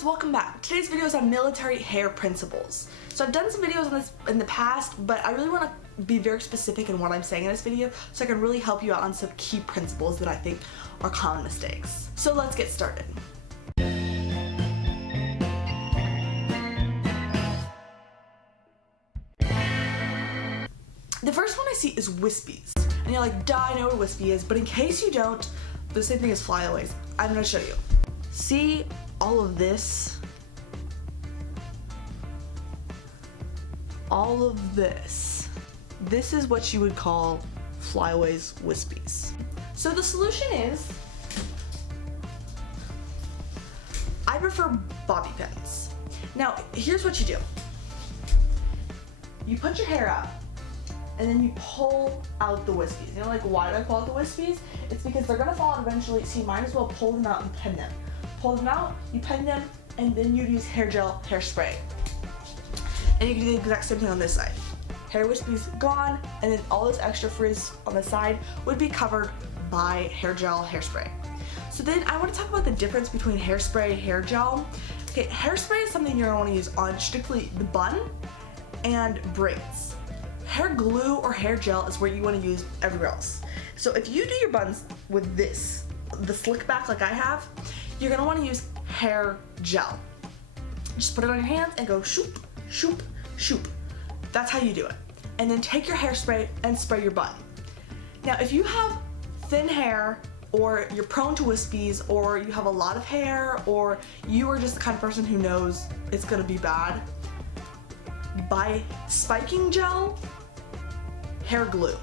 guys, welcome back. Today's video is on military hair principles. So I've done some videos on this in the past, but I really want to be very specific in what I'm saying in this video so I can really help you out on some key principles that I think are common mistakes. So let's get started. The first one I see is wispies. And you're like, duh, I know what a wispy is, but in case you don't, the same thing as flyaways. I'm gonna show you. See all of this? All of this. This is what you would call flyaways, wispies. So the solution is, I prefer bobby pins. Now, here's what you do. You put your hair out, and then you pull out the wispies. You know, like, why do I pull out the wispies? It's because they're gonna fall out eventually, so you might as well pull them out and pin them. Pull them out, you pin them, and then you use hair gel, hairspray. And you can do the exact same thing on this side. Hair wispies gone, and then all this extra frizz on the side would be covered by hair gel, hairspray. So then I want to talk about the difference between hairspray and hair gel. Okay, hairspray is something you're gonna wanna use on strictly the bun and braids. Hair glue or hair gel is where you want to use everywhere else. So if you do your buns with this, the slick back like I have, you're going to want to use hair gel. Just put it on your hands and go shoop, shoop, shoop. That's how you do it. And then take your hairspray and spray your bun. Now if you have thin hair, or you're prone to wispies, or you have a lot of hair, or you are just the kind of person who knows it's going to be bad, buy spiking gel, hair glue.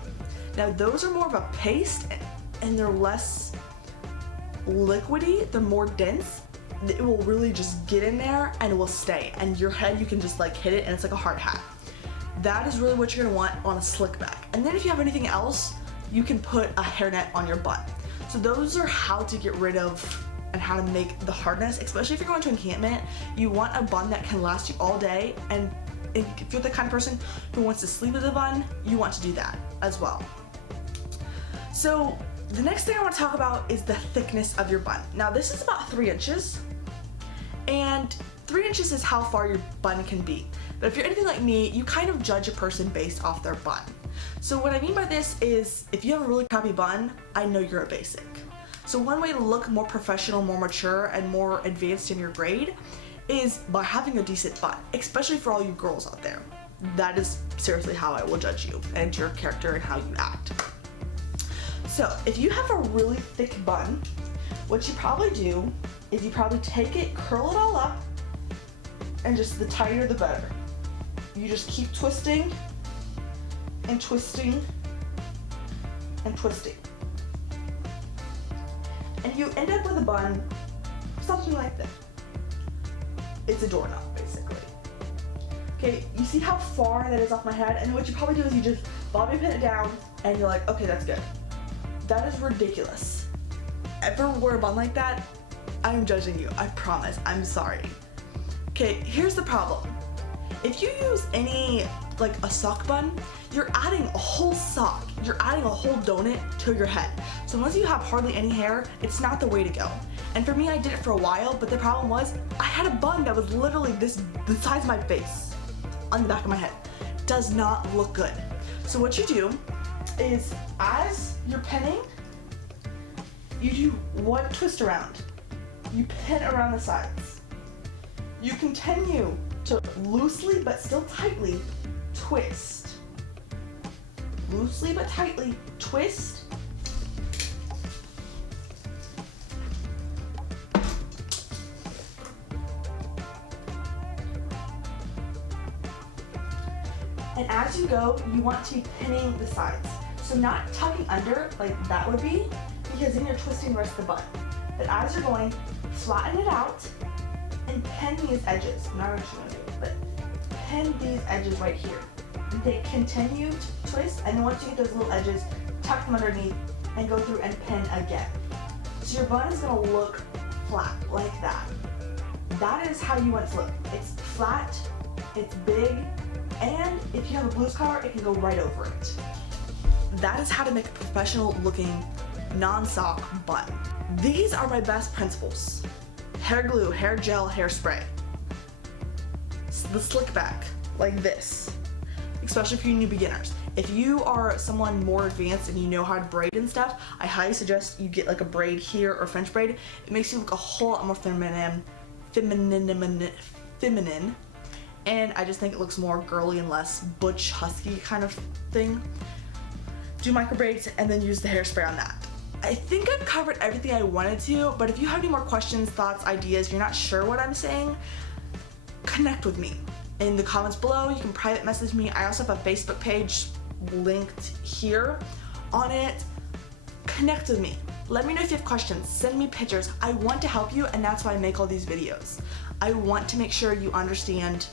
Now those are more of a paste and they're less liquidy, they're more dense. It will really just get in there and it will stay, and your head, you can just like hit it and it's like a hard hat. That is really what you're gonna want on a slick back. And then if you have anything else, you can put a hairnet on your bun. So those are how to get rid of and how to make the hardness, especially if you're going to encampment. You want a bun that can last you all day, and if you're the kind of person who wants to sleep with a bun, you want to do that as well. So the next thing I want to talk about is the thickness of your bun. Now this is about 3 inches, and 3 inches is how far your bun can be. But if you're anything like me, you kind of judge a person based off their bun. So what I mean by this is, if you have a really crappy bun, I know you're a basic. So one way to look more professional, more mature, and more advanced in your grade is by having a decent bun, especially for all you girls out there. That is seriously how I will judge you and your character and how you act. So if you have a really thick bun, what you probably do is you probably take it, curl it all up, and just the tighter the better. You just keep twisting and twisting and twisting. And you end up with a bun something like this. It's a doorknob, basically. Okay, you see how far that is off my head? And what you probably do is you just bobby pin it down, and you're like, okay, that's good. That is ridiculous. Ever wear a bun like that? I'm judging you, I promise, I'm sorry. Okay, here's the problem. If you use any, like a sock bun, you're adding a whole sock, you're adding a whole donut to your head. So once you have hardly any hair, it's not the way to go. And for me, I did it for a while, but the problem was I had a bun that was literally the size of my face on the back of my head. Does not look good. So what you do is, as you're pinning, you do one twist around. You pin around the sides. You continue to loosely but still tightly twist. Loosely but tightly twist. And as you go, you want to be pinning the sides. So not tucking under like that would be, because then you're twisting the rest of the bun. But as you're going, flatten it out and pin these edges. I'm not actually gonna do it, but pin these edges right here. And they continue to twist, and then once you get those little edges, tuck them underneath and go through and pin again. So your bun is gonna look flat like that. That is how you want it to look. It's flat, it's big, and if you have a blues collar, it can go right over it. That is how to make a professional looking non-sock bun. These are my best principles. hair glue, hair gel, hairspray. The slick back, like this, especially for you new beginners. If you are someone more advanced and you know how to braid and stuff, I highly suggest you get like a braid here or French braid. It makes you look a whole lot more feminine, and I just think it looks more girly and less butch, husky kind of thing. Do micro braids and then use the hairspray on that. I think I've covered everything I wanted to, but if you have any more questions, thoughts, ideas, you're not sure what I'm saying, connect with me in the comments below. You can private message me. I also have a Facebook page linked here on it. Connect with me. Let me know if you have questions. Send me pictures. I want to help you, and that's why I make all these videos. I want to make sure you understand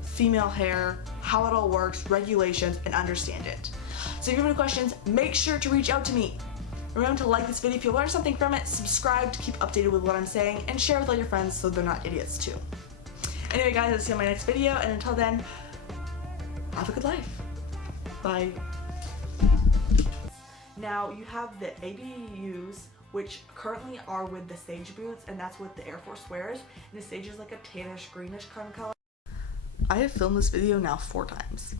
female hair, how it all works, regulations, and understand it. So if you have any questions, make sure to reach out to me. Remember to like this video if you learned something from it, subscribe to keep updated with what I'm saying, and share with all your friends so they're not idiots too. Anyway guys, I'll see you in my next video, and until then, have a good life. Bye. Now you have the ABUs, which currently are with the Sage boots, and that's what the Air Force wears. And the Sage is like a tannish, greenish kind of color. I have filmed this video now 4 times.